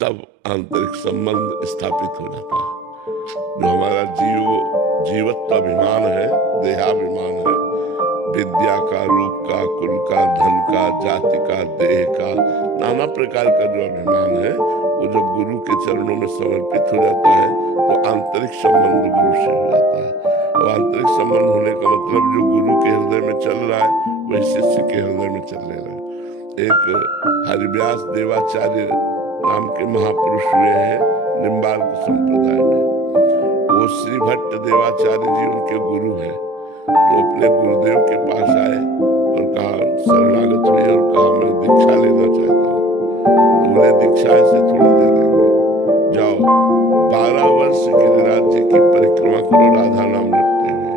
तब आंतरिक संबंध स्थापित हो जाता है। जो हमारा जीवत्व अभिमान है, देहाभिमान है, विद्या का, रूप का, कुल का, धन का, जाति का, देह का, नाना प्रकार का जो अभिमान है, वो जब गुरु के चरणों में समर्पित हो जाता है तो आंतरिक संबंध गुरु से हो जाता है। और आंतरिक संबंध होने का मतलब जो गुरु के हृदय में चल रहा है वही शिष्य के हृदय में चलने लगे। एक हरिव्यास देवाचार्य नाम के महापुरुष हुए हैं निम्बार्क संप्रदाय में। वो श्री भट्ट देवाचार्य जी उनके गुरु हैं। तो अपने गुरुदेव के पास आए और कहा, शरणागत हुए और कहा मैं दीक्षा लेना चाहता हूँ। तो बोले दीक्षा ऐसे थोड़ी दे देंगे, जाओ 12 वर्ष गिरिराज जी की परिक्रमा करो राधा नाम रखते हुए।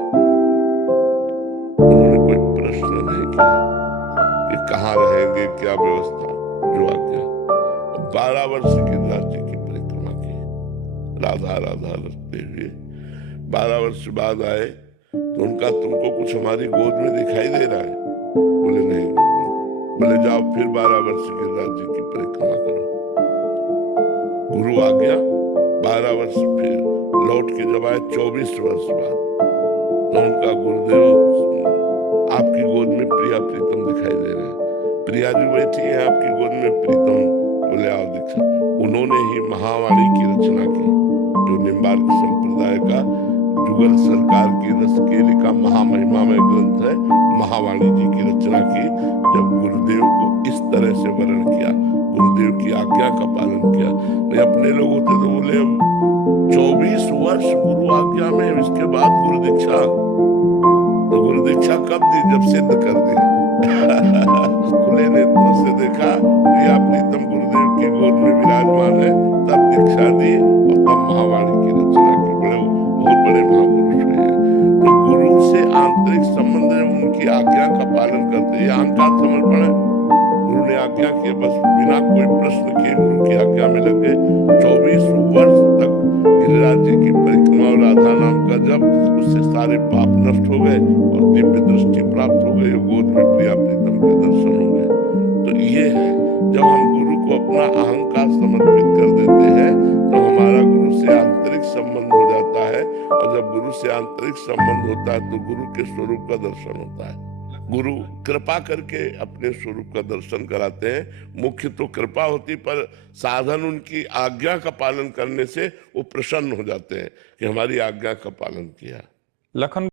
उन्होंने कोई प्रश्न नहीं किया कि कहाँ रहेंगे, क्या व्यवस्था, जो आज्ञा। 12 वर्ष गिरिराज जी की परिक्रमा की राधा राधा रखते हुए। 12 वर्ष बाद आए तो उनका, तुमको कुछ हमारी गोद में दिखाई दे रहा है? बोले नहीं। बोले जाओ फिर 12 वर्ष गिरिराज जी की परिक्रमा करो। गुरु आ गया। 12 वर्ष फिर लौट के जब आए 24 वर्ष बाद, तो उनका गुरुदेव, आपकी गोद में प्रिया प्रीतम दिखाई दे रहे हैं, प्रिया जी बैठी है आपकी गोद में, प्रीतम। बोले आओ दीक्षा। उन्होंने ही महावाणी की रचना की, जो निम्बार्क संप्रदाय का जुगल सरकार की रस केली का महामहिमामय ग्रंथ है। महावाणी जी की रचना की। जब गुरुदेव को इस तरह से वर्ण किया, गुरुदेव की आज्ञा का पालन किया। नहीं अपने लोग होते तो बोले 24 वर्ष गुरु आज्ञा में, इसके बाद गुरु दीक्षा। तो गुरु दीक्षा कब दी? जब सिद्ध कर दी। खुले नेत्रों से देखा प्रिया प्रीतम गुरुदेव की गोद में विराजमान है, तब दीक्षा दी और तब महावाणी की रचना की। बहुत बड़े महापुरुष हैं। तो गुरु से आंतरिक संबंध है, उनकी आज्ञा का पालन करते हैं। अहंकार समर्पण है। गुरु ने आज्ञा की, बस बिना कोई प्रश्न किए गुरु की आज्ञा में लग गए। 24 वर्ष तक गिरिराज जी की परिक्रमा और राधा नाम का जब, उससे सारे पाप नष्ट हो गए और दिव्य दृष्टि प्राप्त हो गई, गोद में प्रिया प्रीतम के दर्शन हो गए। तो ये है, जब हम गुरु को अपना अहंकार समर्पित कर देते हैं तो हमारा गुरु से आंतरिक संबंध हो जाता है। और जब गुरु से आंतरिक संबंध होता है तो गुरु के स्वरूप का दर्शन होता है। गुरु कृपा करके अपने स्वरूप का दर्शन कराते हैं। मुख्य तो कृपा होती, पर साधन उनकी आज्ञा का पालन करने से वो प्रसन्न हो जाते हैं कि हमारी आज्ञा का पालन किया। लखन